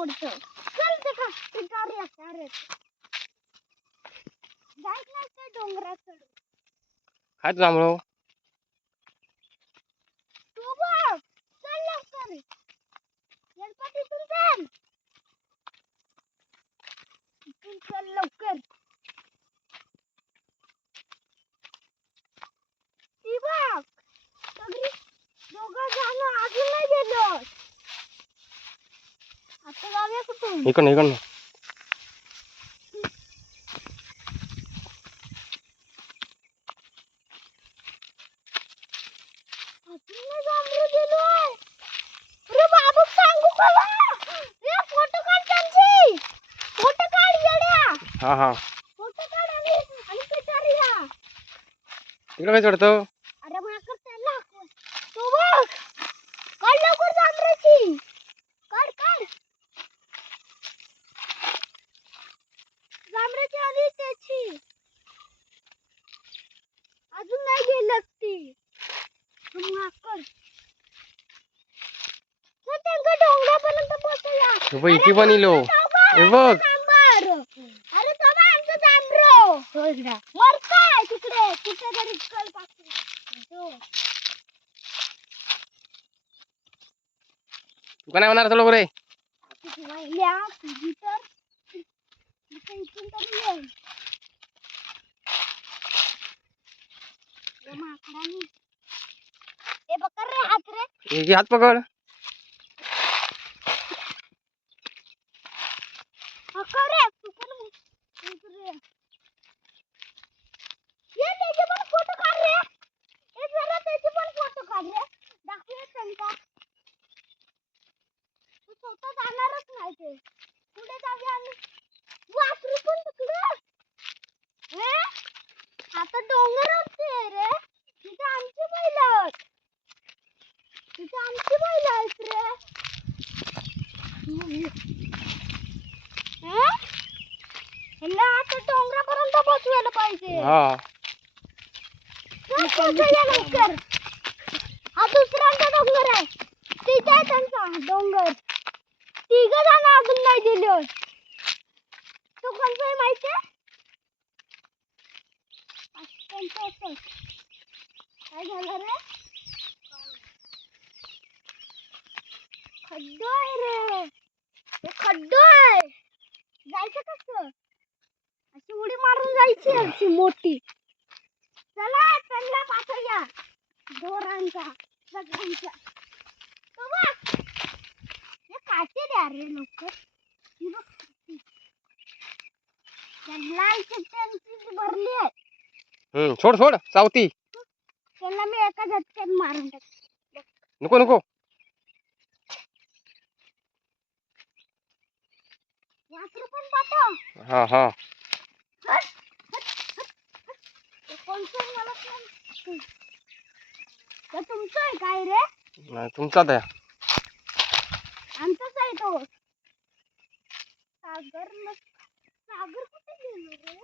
आवडतं. चल ते खा ते कॅरेट जायच नाही त्या डोंगराकडे. खायचं जांभळं तू बघ चल लवकर. गणपतीतून चल इथून चल लवकर. ती बघ सगळी दोघं जण अजून नाही गेलो आता जाऊया कुठून इकडनं इकडनं अजून नाही जांभळं गेलोय अरे बाबू सांगू का बा? रे फोटो काढ त्यांची फोटो काढ येड्या हा हा फोटो काढ आणि आणि पिटारिया इकडं काय चढतं अजून नाही गेलं ती डोंगरापर्यंत पोहोचूया. हे इथे पण इलो. हे बघ. अरे थांबा आमचं जांभरो मरताय तिकडे. कुठे तरी कलपासून तू का नाही होणार चलो रे तर. इथं इथून तरी ये या माकडाने ए बकर रे हात रे. हात पकड. रे ये. त्याचे पण फोटो काढ रे. ए जरा त्याचे पण फोटो काढ रे. तू स्वतः जाणारच नाही ते. पुढे जाऊया आणि वासरू पण तिकडं. ए आता डोंगर असते रे तिथे आमची बैल आहेत. तिथे आमची बैल आहेत रे. ए? ह्याला आता डोंगरापर्यंत पोहोचवायला पाहिजे. हा. चल, पोहोचूया लवकर हा दुसऱ्यांचा डोंगर आहे. तिथे आहे त्यांचा डोंगर. तिघ जण अजून नाही दिले तो कोणता आहे माहितीये त्यांचं होतं. काय झालं रे? खड्डो आहे रे. हे खड्डो. आहे जायचं कसं अशी उडी मारून जायची अशी मोठी. चला त्यांना पाठवूया. ढोरांचा हे काटे द्या रे लोक. त्यांना त्यांची भरली आहे. सोड सोड चावती त्यांना मी एका झटक्यात मारून टाक नको नको वासरू पण पाठव हा हा. तुमचं आहे काय रे? नाही तुमचा द्या आमचाच आहे तो. सागर सागर कुठे गेलो रे?